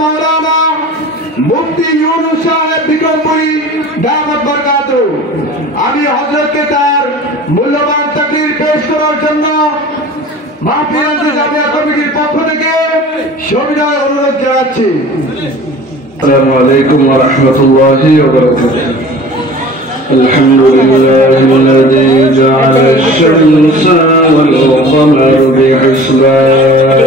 মাওলানা মুফতি ইউনুস সাহেব বিক্রমপুরী দাওয়াত বরকাতুহু। আমি হযরতকে তার মূল্যবান তাকরীর পেশ করার জন্য মাহফিল ইন্তেজামিয়া কমিটির পক্ষ থেকে সবিনয় অনুরোধ জানাচ্ছি। السلام عليكم ورحمة الله وبركاته. الحمد لله الذي جعل الشمس والقمر بحسبان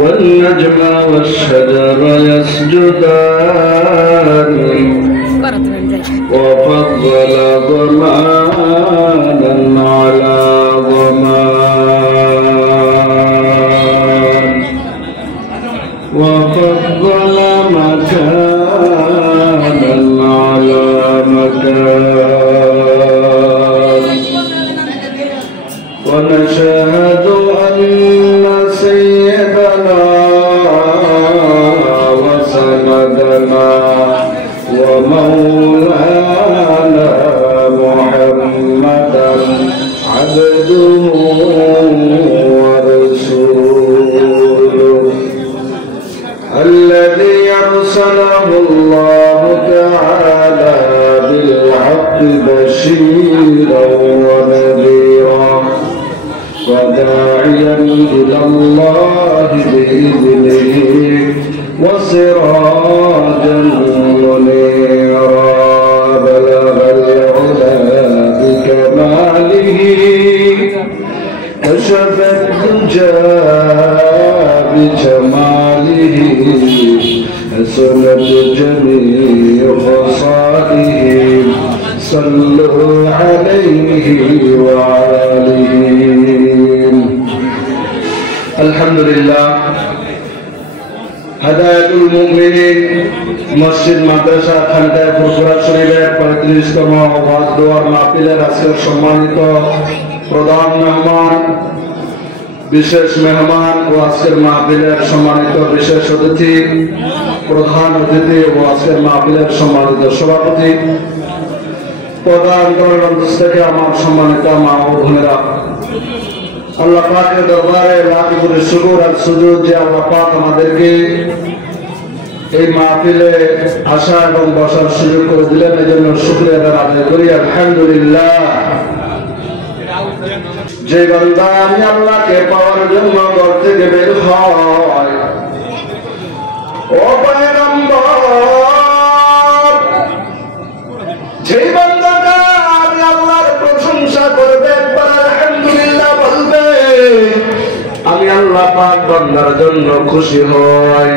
والنجم والشجر يسجدان وفضل ضمانا على ضمان وفضل مكانا على مكان ونشهد أن سيدنا وسندنا ومولانا محمدا عبده ورسوله الذي أرسله الله تعالى بالحق بشيرا ونذيرا وداعيا إلى الله بإذنه وسراجا منيرا بلغ العلا بكماله كشف الدجى بجماله حسنت جميع خصائه صلوا عليه وآله الحمد لله হাদায়াতুল মুমিনিন মসজিদ মাদ্রাসা খানকায় ফুরফুরা শরীফের 35তম ওয়াজ দোয়ার মাহফিলের আজকের সম্মানিত প্রধান মেহমান, বিশেষ মেহমান ও আজকের মাহফিলের সম্মানিত বিশেষ অতিথি, প্রধান অতিথি ও আজকের মাহফিলের সম্মানিত সভাপতি, প্রধান মঞ্চ থেকে আমার সম্মানিত মা ও বোনেরা, আল্লাহ পাকের দরবারে লাখ কোটি শুকর আর সুজুদ যে আল্লাহ পাক আমাদেরকে এই মাহফিলে আসা এবং বসার সুযোগ করে দিলেন, এই জন্য শুকরিয়া আদায় করি আলহামদুলিল্লাহ। যে বান্দা আমি আল্লাহকে পাওয়ার জন্য ঘর থেকে বের হয়, ও পয়গম্বর, যে বান্দাটা আমি আল্লাহর প্রশংসা করবে, আলহামদুলিল্লাহ বলবে, আমি আল্লাহ পাক বান্দার জন্য খুশি হই।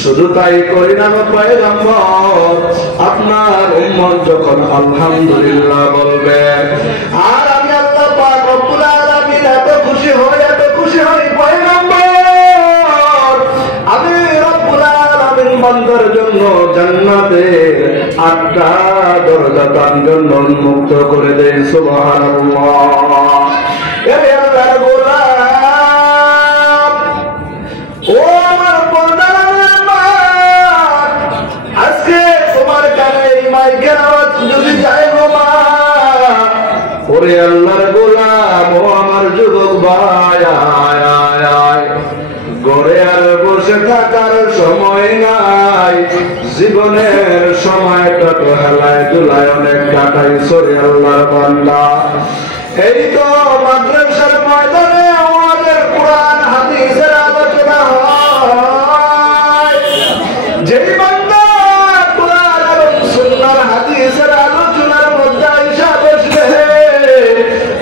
শুধু তাই করি না পয়গম্বর, আপনার উম্মত যখন আলহামদুলিল্লাহ বলবে আর আমি আল্লাহ পাক রব্বুল আলামিন এত খুশি হই পয়গম্বর, আমি রব্বুল আলামিন বান্দার জন্য জান্নাতের 8টা দরজা তার জন্য উন্মুক্ত করে দেই। সুবহানাল্লাহ। এ আল্লাহর গোলাম, ও আমার আজকে তোমার কানে এই মাইকের আওয়াজ যদি যায় গো মা, ওরে আল্লাহর গোলাম, ও আমার যুবক ভাই, আয় আয় আয়, ঘরে আর বসে থাকার সময় নাই, জীবনের সময়টা তো হেলায় দুলায় অনেক কাটাই সরে আল্লাহর বান্দা। এই তো মাদ্রাসার ময়দানে আমাদের কোরআন হাদিসের আলোচনা হয়, যেই বান্দা কোরআন এবং সুন্নাহর হাদিসের আলোচনার মধ্যে আইসা বসবে,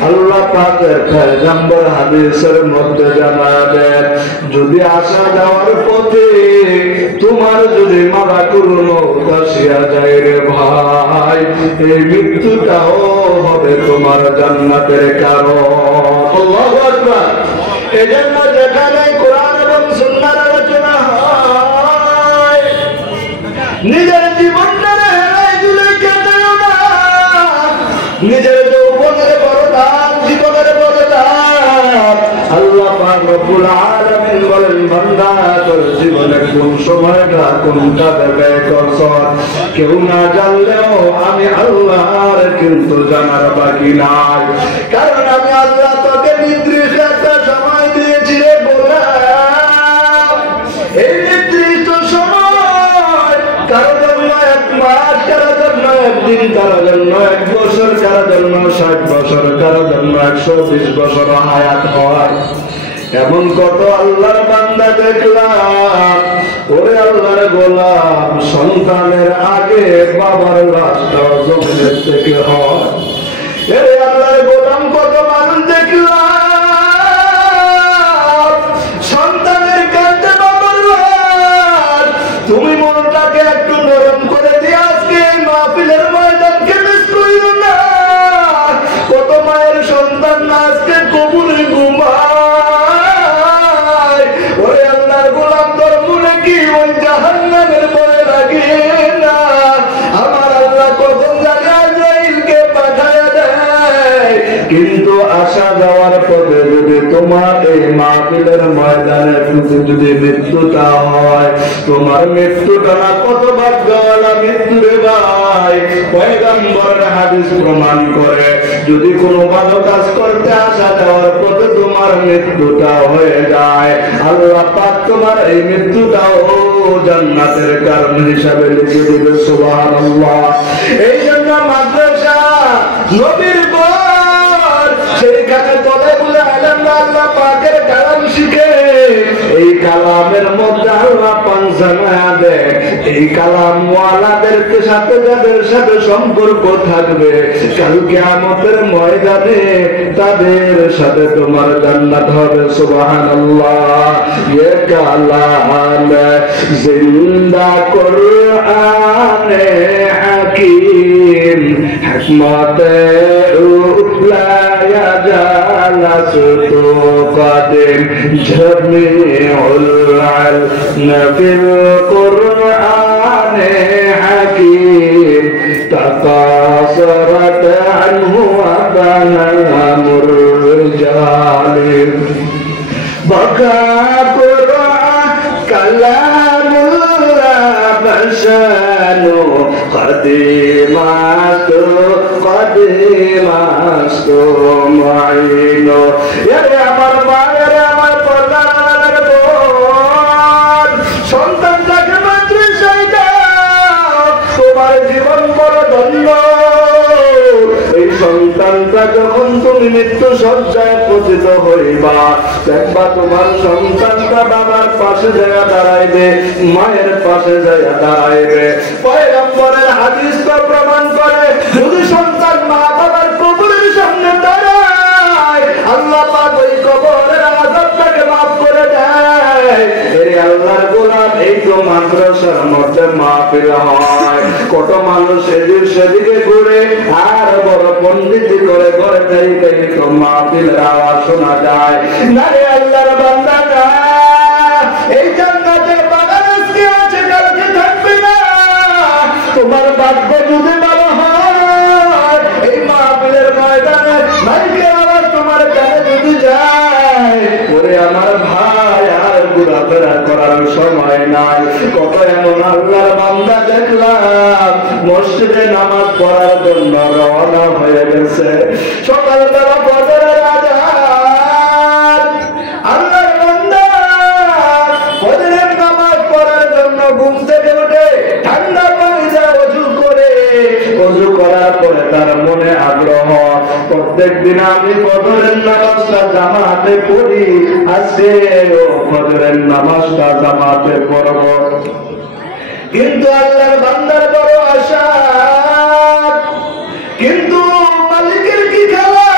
আল্লাহ পাকের পয়গম্বর হাদিসের মধ্যে জানাবেন, যদি আসা যাওয়ার পথে তোমার যদি মালাকুল মউত আসিয়া যায় রে ভাই, এই মৃত্যুটাও হবে তোমার জান্নাতের কারণ। আল্লাহু আকবার। এজন্য যেখানে কোরআন এবং সুন্নাহর আলোচনা হয়, নিজের জীবনটারে হেলায় দুলে কেটেও না, নিজের যৌবনের বড় দাম, জীবনের বড় দাম। আল্লাহ পাক রব্বুল আলামিন বলেন, বান্দা তোর জীবনে কোন সময়টা কোনটা ব্যয় করছ কেউ না জানলেও আমি আল্লাহর কিন্তু জানার বাকি নাই, কারণ আমি আল্লাহ তোকে নির্দিষ্ট একটা সময় দিয়েছি রে বলে দিন, কারো জন্য 1 বছর, কারো জন্য 60 বছর, কারো জন্য 120 বছর হায়াত হয়। এমন কত আল্লাহর বান্দা দেখলাম, ওরে আল্লাহর গোলাম, সন্তানের আগে বাবার লাশটা জমিনের থেকে হয়। এরে আল্লাহর গোলাম, কত মানুষ দেখলাম সন্তানের কাছে বাবার লাশ। তুমি মনটাকে একটু নরম করে দিয়ে আজকে মাহফিলের ময়দানকে মিস করিও না। কত মায়ের সন্তান না আজকে কবরে ঘুমায়। ওরে আল্লাহর গোলাম, তোর মনে কি ওই জাহান্নামের ভয় লাগে না? আমার আল্লাহ কখন জানে আজরাইলকে পাঠায় দেয়, কিন্তু আসা যাওয়ার পথে যদি তোমার এই মাহফিলের ময়দানে যদি মৃত্যুটা হয়, তোমার মৃত্যুটা না কত ভাগ্যওয়ালা মৃত্যু রে ভাই। পয়গম্বরের হাদিস প্রমাণ করে, যদি কোনো ভালো কাজ করতে আসা যাওয়ার পথে তোমার মৃত্যুটা হয়ে যায়, আল্লাহ পাক তোমার এই মৃত্যুটাও জান্নাতের কারণ হিসাবে লিখে দিবে। সুবহানাল্লাহ। এই জন্য মাদ্রাসা নবীর ঘর, সেইখানে কতগুলো আলেমরা আল্লাহ পাকের কালাম শিখে। এই কালামের মধ্যে আল্লাহ পাঞ্জানা দেয়, এই কালাম ওয়ালাদেরকে সাথে যাদের সাথে সম্পর্ক থাকবে, কাল কিয়ামতের ময়দানে তাদের সাথে তোমার জান্নাত হবে। সুবহানাল্লাহ। ये কালাম জিন্দা কুরআনে হাকিম, হিকমতে লা ইয়াজালাসু কাদিম, জামিউল ইলম ফিল কুরআনে হাকিম, তাকাসারাত আনহু আবানামুর রিজালিম, বাকা কুরআন কালামুল্লাহ বাশানু কদিমাতু কদিমাতু মাইনো। এরে আমার মায়ের, আমার পর্দার বোন, সন্তানটাকে মাদ্রাসায় দাও, তোমার জীবন বড় ধন্য। এই সন্তানটা যখন তুমি মৃত্যু সজ্জায় পতিত হইবা, দেখবা তোমার সন্তানটা বাবার পাশে যায় দাঁড়াইবে, মায়ের পাশে যায় দাঁড়াইবে। পয়গম্বরের হাদিস তো প্রমাণ করে, যদি সন্তান মা বাবার কবরের সামনে দাঁড়ায়, আল্লাহ পাক ওই কবরের আযাবটাকে মাফ করে দেয়। এর আল্লাহর গোলাম, এই তো মাদ্রাসার মধ্যে মাহফিল হয়, কত মানুষ এদিক সেদিকে ঘুরে আর বড় পণ্ডিত করে ঘরে থেকে তো মাহফিলের আওয়াজ শোনা যায় না। রে আল্লাহর বান্দা না, এই জান্নাতের বাগান আজকে আছে, কালকে থাকবে না। তোমার ভাগ্য যদি ভালো হয়, এই মাহফিলের ময়দানে মাইকের আওয়াজ তোমার কানে যদি যায়, ওরে আমার ভাই আর ঘোরাফেরা করার সময় নাই। কত এমন আল্লাহর বান্দা দেখলাম মসজিদে নামাজ পড়ার জন্য রওনা হয়ে গেছে। সকালবেলা ফজরের আযান, আল্লাহর বান্দা ফজরের নামাজ পড়ার জন্য ঘুম থেকে উঠে ঠান্ডা পানি দিয়ে ওযু করে, ওযু করার পরে তার মনে আগ্রহ, প্রত্যেকদিন আমি ফজরের নামাজটা জামাতে পড়ি, আজকে ও ফজরের নামাজটা জামাতে পড়ব। কিন্তু আল্লাহর বান্দার বড় আশা, কিন্তু মালিকের কি খেলা,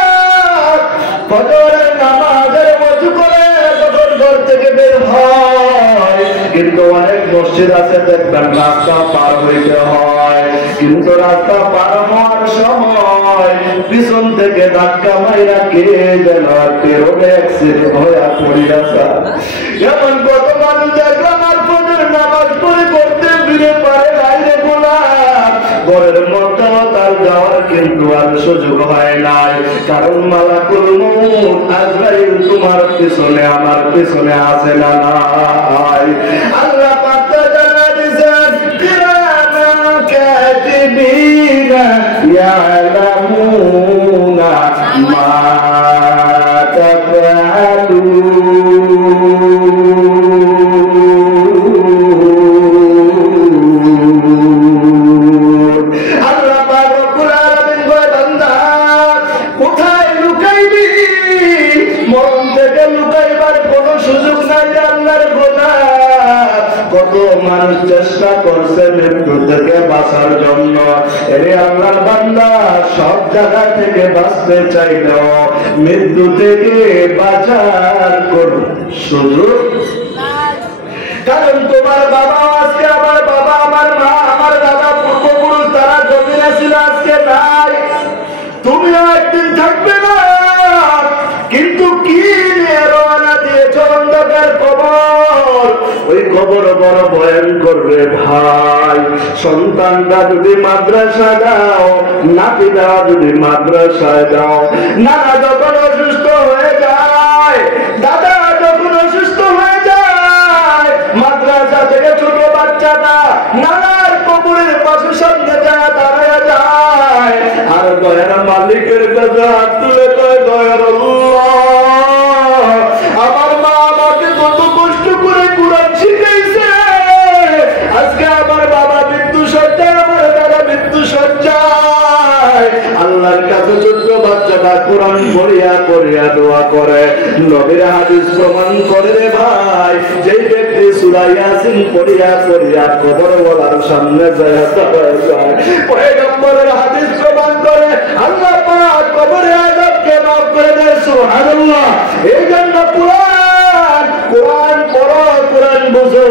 ফজরের নামাজের ওযু করে যখন ঘর থেকে বের হয়, কিন্তু অনেক মসজিদ আছে দেখবেন রাস্তা পার হইতে হয়, কিন্তু রাস্তা পার হওয়ার সময় পিছন থেকে ধাক্কা মাইরা কে যেন পেরোনে অ্যাক্সিডেন্ট হয়ে পড়িয়াছে। এমন কত মানুষ দেখলাম আর ফজরের নামাজ পড়ে করতে ফিরে পারে নাই রে গোলাম। ঘরের মতো তার যাওয়ার কিন্তু আর সুযোগ হয় নাই, কারণ মালাকুল মউত আজরাইল তোমার পিছনে আমার পিছনে আছে না নাই। আল্লাহ পাক জানা দিয়েছেন, কিরামান কাতিবিনা ইয়ালামুনা মা তাফআলুন। আল্লাহ পাক মানুষ চেষ্টা করছে মৃত্যু থেকে বাঁচার জন্য। এরে আল্লাহর বান্দা, সব জায়গা থেকে বাঁচতে চাইলেও মৃত্যু থেকে বাঁচার কোন সুযোগ, কারণ তোমার বাবা আজকে, আমার বাবা, আমার মা, আমার দাদা, পূর্বপুরুষ তারা জমিনে ছিল, আজকে নাই। তুমিও একদিন থাকবে না, কিন্তু কি নিয়ে রওনা দিয়েছ অন্ধকার কবর? ওই কবর বড় ভয়ঙ্কর রে ভাই। সন্তানরা যদি মাদ্রাসা দাও, নাতিরা যদি মাদ্রাসায় দাও, নানা যখন অসুস্থ হয়ে যায়, দাদা যখন অসুস্থ হয়ে যায়, মাদ্রাসা থেকে ছোট বাচ্চাটা নানার কবরের পাশে সামনে যায়, দাঁড়ায় যায়, আর দয়ার মালিকের কাছে হাত তুলে কয়, দয়ার আমার মা আমাকে কত কষ্ট করে কুরআন শিখাইছে, আজকে আমার বাবা মৃত্যু সজ্জায়, আমার দাদা মৃত্যু সজ্জায়। আল্লাহর কাছে ছোট্ট বাচ্চাটা কোরআন পড়িয়া পড়িয়া দোয়া করে। নবীর হাদিস প্রমাণ করে রে ভাই, যেই ব্যক্তি সূরা ইয়াসিন পড়িয়া পড়িয়া কবরওয়ালার সামনে যায়, পয়গম্বরের হাদিস প্রমাণ করে আল্লাহ পাক কবরে আযাবকে মাফ করে দেয়। সুবহানাল্লাহ। এই জন্য কোরআন পড়ো, কোরআন বুঝো,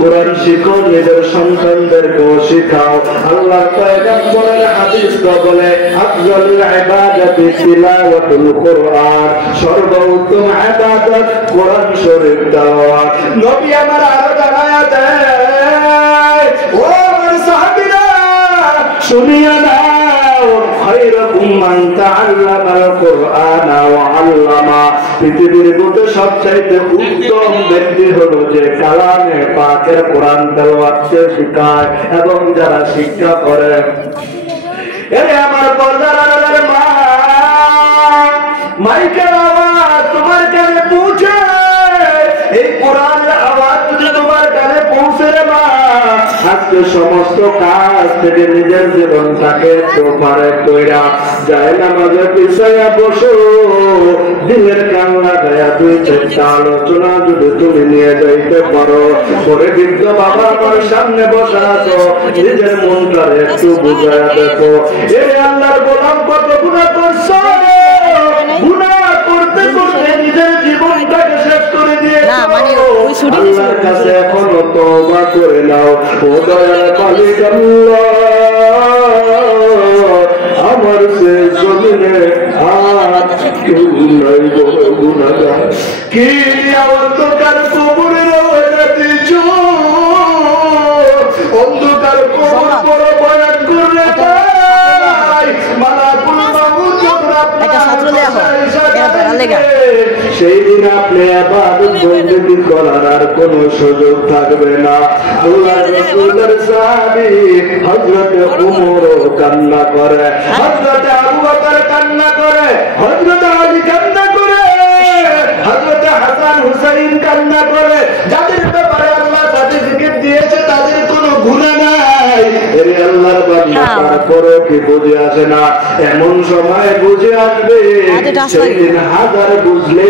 কোরআন শিখো, নিজের সন্তানদেরকেও শিখাও। আল্লাহর পয়গম্বরের হাদিস তো বলে, আফজালুল ইবাদাতি তিলাওয়াতুল কুরআন, সর্বোত্তম ইবাদত কোরআন শরীফ তেলাওয়াত। নবী আমার আরো জানায়া দেয়, ও আমার সাহাবীরা শুনিয়া নাও, খায়রুকুম মান তাআল্লামাল কুরআনা ওয়া আল্লামা। পৃথিবীর মধ্যে সবচাইতে উত্তম ব্যক্তি হলো যে কালামে পাকের কোরআন তেলাওয়াত শিখায় এবং যারা শিক্ষা করে। এরে আমার পর্দার আড়ালের মা, মাইকের আওয়াজ তোমার কানে পৌঁছে, এই কোরআনের আওয়াজ যদি তোমার কানে পৌঁছে রে মা, আজকে সমস্ত কাজ থেকে নিজের জীবনটাকে তোপারে কইরা যায় নামাজে পিছাইয়া বসো, দিনের কান্না দেয়া দুই চারটা আলোচনা যদি তুমি নিয়ে যাইতে পারো, পরে বৃদ্ধ বাবা আমার সামনে বসা আছো, নিজের মনটারে একটু বুঝাইয়া দেখো, এই আল্লাহর গোলাম কত গুনাহ করছো, গুনাহ করতে করতে নিজের জীবনটাকে শেষ করে দিয়েছো। আল্লাহর কাছে এখনো তওবা করে নাও। ও দয়ার মালিক আল্লাহ, আমার সে জমিনে আর কেউ নাই বড় গুনাহগার, কি অন্ধকার কবরে রওনা দিছো, অন্ধকার কবর বড় ভয়ানক করে তাই মালাকুল মাউত যখন আপনার সেই দিন আপনি ইবাদত বন্দেগী করার আর কোন সুযোগ থাকবে না। আল্লাহর রাসূলের সাহাবী হযরত ওমর কান্না করে, হযরত আবু বকর কান্না করে, হযরত আলী কান্না করে, হযরত হাসান হুসাইন কান্না করে, যাদের ব্যাপারে আল্লাহ সার্টিফিকেট দিয়েছে তাদের কোনো গুনাহ নাই। এরে আল্লাহর বান্দা, তারপরও কি বুঝে আসে না? এমন সময় বুঝে আসবে সেদিন হাজার বুঝলে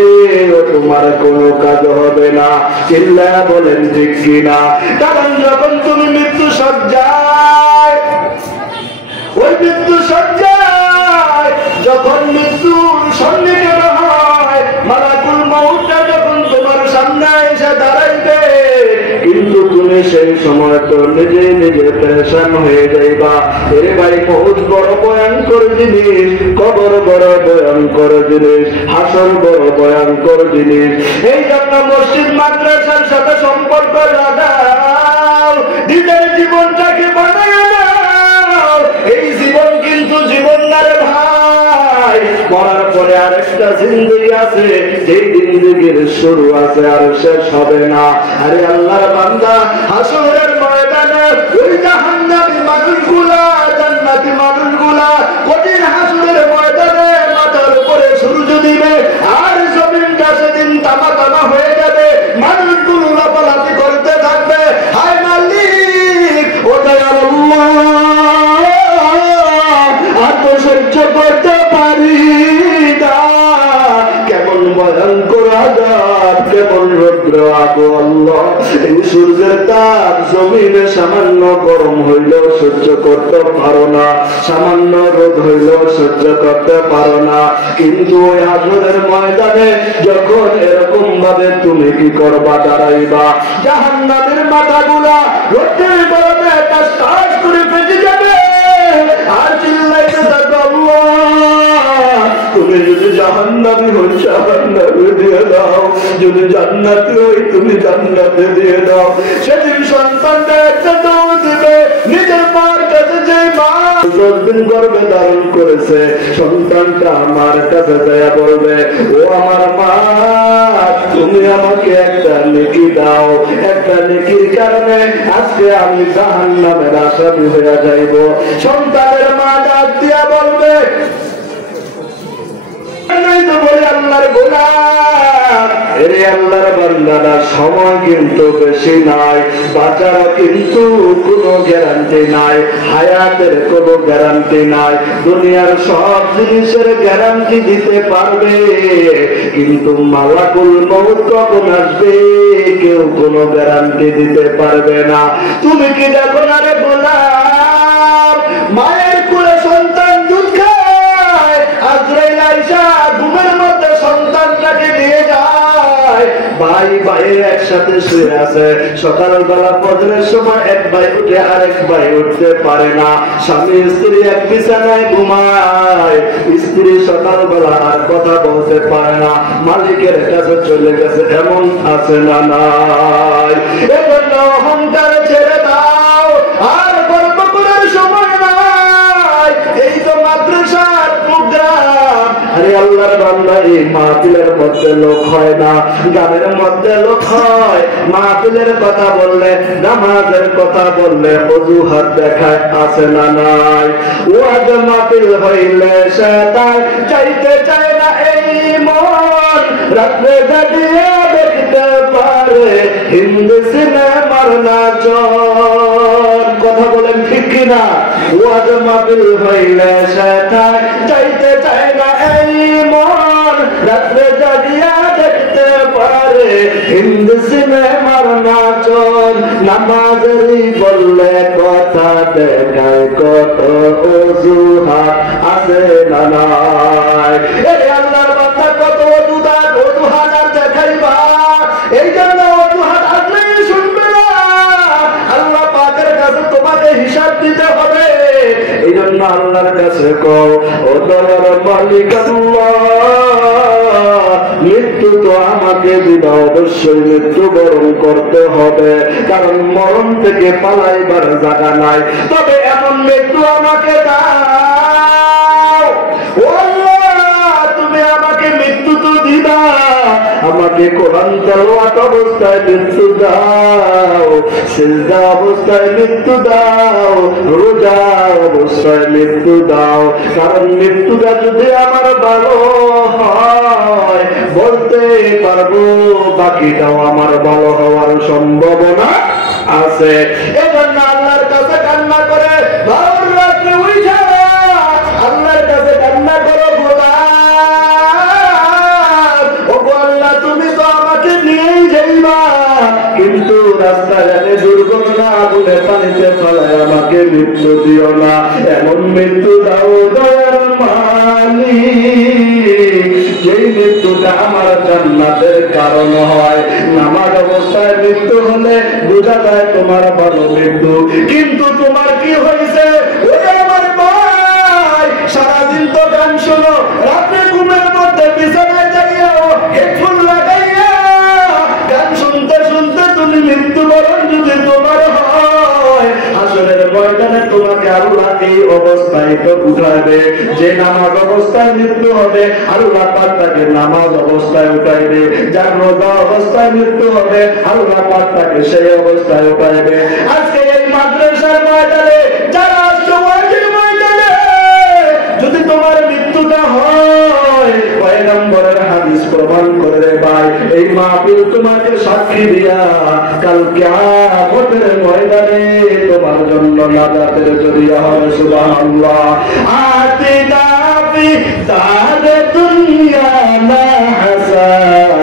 তোমার কোনো কাজ হবে না। চিল্লা বলেন ঠিক কিনা? কারণ যখন তুমি মৃত্যু সজ্জায়, ওই মৃত্যু সজ্জায় যখন মৃত্যুর সন্নিকট হয়, মালাকুল মউতটা যখন তোমার সামনে এসে দাঁড়াইবে, কিন্তু তুমি সেই সময় তো নিজে নিজে পেরেশান হয়ে যাইবা। এরে ভাই, মউত বড় ভয়ঙ্কর জিনিস, কবর বড় ভয়ঙ্কর জিনিস, হাসর বড় ভয়ঙ্কর জিনিস। এই জন্য মসজিদ মাদ্রাসার সাথে সম্পর্ক লাগাও, নিজের জীবনটাকে বানায় নাও। এই জীবন কিন্তু জীবন না রে ভাই, মরার পরে আরেকটা জিন্দেগি আছে, যেই জিন্দেগির শুরু আছে আর শেষ হবে না। আরে আল্লাহর বান্দা, হাসরের ময়দানে ওই জাহান্নামী মানুষগুলা, জান্নাতি মানুষগুলা কঠিন হাসরের ময়দানে মাথার উপরে সূর্য দিবে, আর জমিনটা সেদিন তামা তামা হয়ে যাবে, মানুষগুলো লাফালাফি করতে থাকবে। হায় মালিক, ও দয়ার আল্লাহ, আর তো সহ্য করতে পারি না, কেমন ভয়ঙ্কর আযাব, কেমন রৌদ্র আগো আল্লাহ, এই সূর্যের তাপ জমিনে সামান্য গরম হইলেও সহ্য করতে পারো না, সামান্য রোদ হইলেও সহ্য করতে পারো না, কিন্তু ওই হাসরের ময়দানে যখন এরকম ভাবে তুমি কি করবা, দাঁড়াইবা, জাহান্নামের মাথাগুলা রোদের গরমে একটা শ্বাস করে ফেটে যাবে আর চিল্লাইতে থাকো আল্লাহ, তুমি যদি জাহান্নামী হই জাহান্নামে দিয়ে দাও, যদি জান্নাতি হই তুমি জান্নাতে দিয়ে দাও। সেদিন সন্তানটা একটা দৌড় দিবে নিজের মার কাছে, যে মা 10 দিন গর্ভে ধারণ করেছে, সন্তানটা আমার কাছে যায় বলবে, ও আমার মা, তুমি আমাকে একটা নেকি দাও, একটা নেকির কারণে আজকে আমি জাহান্নামের আসামি হয়ে যাইব। সন্তানের মা ডাক দিয়া বলবে, আল্লাহর গোলাম, এরে আল্লাহর বান্দারা, সময় কিন্তু বেশি নাই, বাঁচার কিন্তু কোনো গ্যারান্টি নাই, হায়াতের কোনো গ্যারান্টি নাই, দুনিয়ার সব জিনিসের গ্যারান্টি দিতে পারবে, কিন্তু মালাকুল মউত কখন আসবে কেউ কোনো গ্যারান্টি দিতে পারবে না। তুমি কি দেখো না রে গোলাম, মায়ের কোলে সন্তান দুধ খায়, আজরাইল আইসা ঘুমের মধ্যে সন্তানটাকে নিয়ে যায়, ভাই ভাইয়ের একসাথে শুয়ে আছে, সকালবেলা ফজরের সময় এক ভাই উঠে আরেক ভাই উঠতে পারে না, স্বামী স্ত্রী এক বিছানায় ঘুমায়, স্ত্রী সকালবেলা আর কথা বলতে পারে না, মালিকের কাছে চলে গেছে, এমন আছে না নাই? এজন্য অহংকার ছেড়ে দাও, আর গর্ব করার সময় নাই, এই তো মাদ্রাসার প্রোগ্রাম। আরে আল্লাহর বান্দা, এই মাহফিলের মধ্যে লোক হয় না, গানের মধ্যে লোক হয়, মাহফিলের কথা বললে, নামাজের কথা বললে অজুহাত দেখায়, আছে না নাই? ওয়াজ মাহফিল হইলে শয়তান চাইতে চায় না এই মন, রাত্রে জাগিয়ে দেখতে পারে হিন্দি সিনেমার নাচন। কথা বলেন ঠিক কিনা? ওয়াজ মাহফিল হইলে শয়তান চাইতে চায় না এই মন, রাত্রে জাগিয়া দেখতে পারে হিন্দি সিনেমার নাচন, নামাজেরই বললে কথা দেখায় কত অজুহাত, আছে না নাই? এই আল্লাহর বান্দা, কত অজুহাত আর দেখাইবা, এই জন্য অজুহাত আসলেই শুনবে না, আল্লাহ পাকের কাছে তোমাকে হিসাব দিতে হবে। এই জন্য আল্লাহর কাছে কও, ও দয়ার মালিক আল্লাহ, মৃত্যু তো আমাকে দিবা, অবশ্যই মৃত্যুবরণ করতে হবে, কারণ মরণ থেকে পালাইবার জায়গা নাই, তবে এমন মৃত্যু আমাকে দাও। ও আল্লাহ, তুমি আমাকে মৃত্যু তো দিবা, আমাকে কোরআন তেলাওয়াত অবস্থায় মৃত্যু দাও, সিজদা অবস্থায় মৃত্যু দাও, রোজা অবস্থায় মৃত্যু দাও, কারণ মৃত্যুটা যদি আমার ভালো হয় বলতে পারবো, বাকিটাও আমার ভালো হওয়ার সম্ভাবনা আছে। এজন্য আল্লাহর কাছে কান্না করে, ভোর রাত্রে উঠা আল্লাহর কাছে কান্না করো, গোলাম, ও আল্লাহ, তুমি তো আমাকে নিয়েই যাইবা, কিন্তু রাস্তাঘাটে দুর্ঘটনা, আগুনে পানিতে ফেলায় আমাকে মৃত্যু দিও না, এমন মৃত্যু দাও দয়ার মালিক, যেই মৃত্যুটা আমার জান্নাতের কারণ হয়। নামাজ অবস্থায় মৃত্যু হলে বোঝা যায় তোমার ভালো মৃত্যু, কিন্তু তোমার কি হয়েছে? ওরে আমার ভাই, সারাদিন তো গান শোনো, রাতে ঘুমের মধ্যে বিছানায় যাইয়াও হেডফোন লাগাইয়া গান শুনতে শুনতে তুমি মৃত্যুবরণ যদি তোমার হয়, হাসরের ময়দানে তোমাকে আল্লাহ এই অবস্থায় তো উঠাবে, যে নামাজ অবস্থায় মৃত্যু হবে আল্লাহ পাক তাকে নামাজ অবস্থায় উঠাইবে, যার রোজা অবস্থায় মৃত্যু হবে আল্লাহ পাক তাকে সেই অবস্থায় উঠাইবে। আজকে এই মাদ্রাসার ময়দানে যারা সমাজের ময়দানে যদি তোমার মৃত্যুটা হয়, কয় নম্বরের হাদিস প্রমাণ করে রে ভাই, এই মাহফিল তোমাকে সাক্ষী দিয়া কাল কিয়ামতের ময়দানে তোমার জন্য নাজাতের জরিয়া হবে। সুবহানাল্লাহ। আতিনা ফি দারে দুনিয়া না হাসান,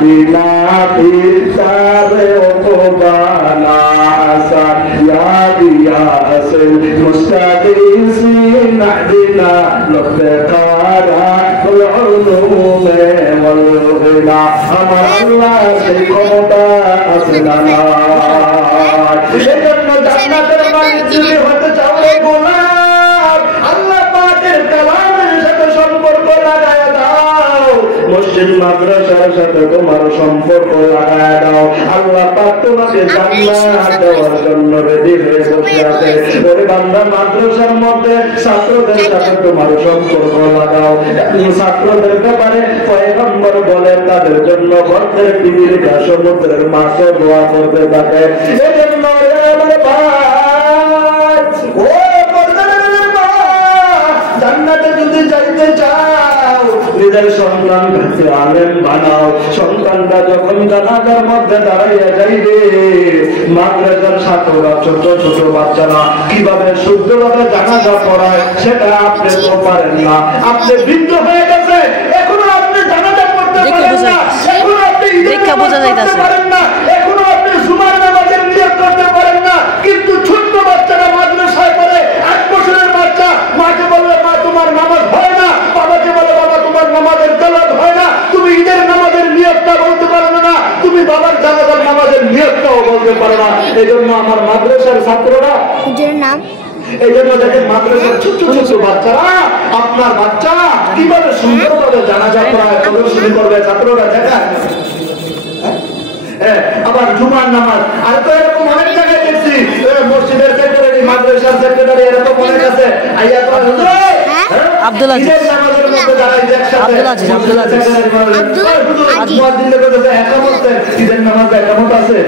बिना पीर सारे ओबाना आसान याद यासिल मुस्ताक़ीसी नहदिना लफ्ज़कारा कुलउलूम वलग़िना আমার আল্লাহ সেই ক্ষমতা আছে না এজন্য জান্নাতের মালিক যদি হতে চাও রে গোলাম আল্লাহ পাকের কালামের সাথে সম্পর্ক লাগায় দাও মসজিদ মাদ্রাসার সাথে তোমার সম্পর্ক লাগায় দাও আল্লাহ পাক তোমাকে জান্নাত দেওয়ার জন্য রেডি হয়ে বসে আছে ওরে বান্দা মাদ্রাসার মধ্যে ছাত্রদের সাথে তোমার সম্পর্ক লাগাও ছাত্রদের ব্যাপারে পয়গম্বর বলে তাদের জন্য গর্তের পৃথিবীর সমুদ্রের মাছে দোয়া করতে থাকে এজন্য আমার ভাই ও জান্নাতে যদি যাইতে চাও নিজের সন্তানকে আলেম বানাও সন্তানটা যখন জানাজার মধ্যে দাঁড়াইয়া যাইবে মাদ্রাসার ছাত্ররা ছোট ছোট বাচ্চারা কিভাবে শুদ্ধভাবে জানাজা পড়ায় সেটা আপনি তো পারেন না আপনি বৃদ্ধ হয়ে গেছে এখনো আপনি জানাজা পড়তে পারেন না এখনো আপনি ঈদের নামাজ পড়তে পারেন না এখনো আপনি জুমার নামাজের নিয়ত করতে পারেন না কিন্তু ছোট্ট বাচ্চারা মাদ্রাসায় পড়ে 8 বছরের বাচ্চা মাকে বলবে মা তোমার নামাজ হয় না বাবাকে বলে বাবা তোমার নামাজের তেলাওয়াত হয় না তুমি ঈদের নামাজের নিয়তটা বলতে পারো না তুমি বাবার জানাজার নামাজের নিয়তটাও বলতে পারো না এইজন্য আমার মাদ্রাসার ছাত্ররা হুজুরের নাম এই জন্য দেখেন মাদ্রাসার ছোট ছোট বাচ্চারা আপনার বাচ্চা কিভাবে সুন্দরভাবে জানাজা পড়ায় প্রদর্শনী করবে ছাত্ররা দেখেন আবার জুমার নামাজ আর তো এরকম অনেক জায়গায় দেখছি মসজিদের সেক্রেটারি মাদ্রাসার সেক্রেটারি এরকম অনেক আছে আইয়া তো আব্দুল আজিজ নামাজের মধ্যে দাঁড়াইছে একসাথে আব্দুল আজিজ ঈদের নামাজ একামত আছে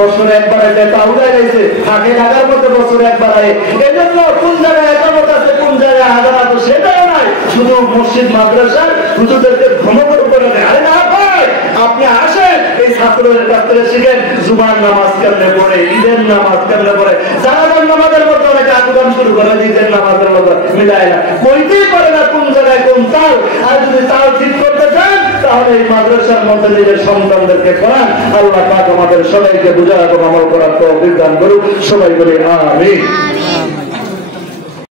বছরে একবার আইলে তাউলাই আইছে আগে ঢাকার মধ্যে বছরে একবার আই এজন্য কোন জায়গায় একামত আছে কোন জায়গায় আজান আছে সেটাও নাই শুধু মসজিদ মাদ্রাসা হুজুরদেরকে ভ্রমণ করে দেয় আরে না ভাই আপনি আসেন এই ছাত্রদের কাছ থেকে শিখেন জুমার নামাজ কেমনে পড়ে ঈদের নামাজ কেমনে পড়ে জানাজার নামাজের মধ্যে অনেকে আগুন শুরু করে ঈদের নামাজের মধ্যে মিলায় না কইতেই পারে না কোন জায়গায় কোন তাল আর যদি তাল ঠিক করতে চান তাহলে এই মাদ্রাসার মধ্যে নিজের সন্তানদেরকে পড়ান আল্লাহ পাক আমাদের সবাইকে বুঝা এবং আমল করার তৌফিক দান করুন সবাই বলি আমিন।